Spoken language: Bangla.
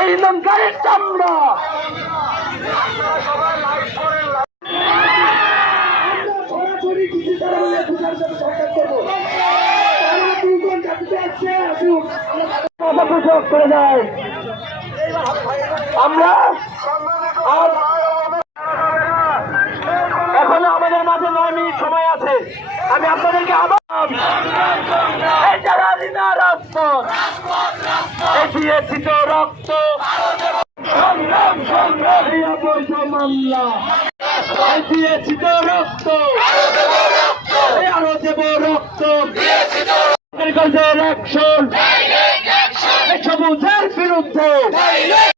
এই ইমানদারির চামড়া। সরাসরি কিছু কারণে খুঁজার সাথে সাক্ষাৎ করব। তারা দুজন জাতিতে আসছে? আসুক আমরা প্রযোগ করে যায় আমরা আর এখনও আমাদের মাঝে নয় মিনিট সময় আছে। আমি আপনাদেরকে আবার এই যারা রাজপথ। এই দিয়েছি তো রক্ত। সংগ্রাম সংগ্রাম। মামলা দিয়েছি তো রক্ত। আরও দেব রক্ত। সবুজের বিরুদ্ধে।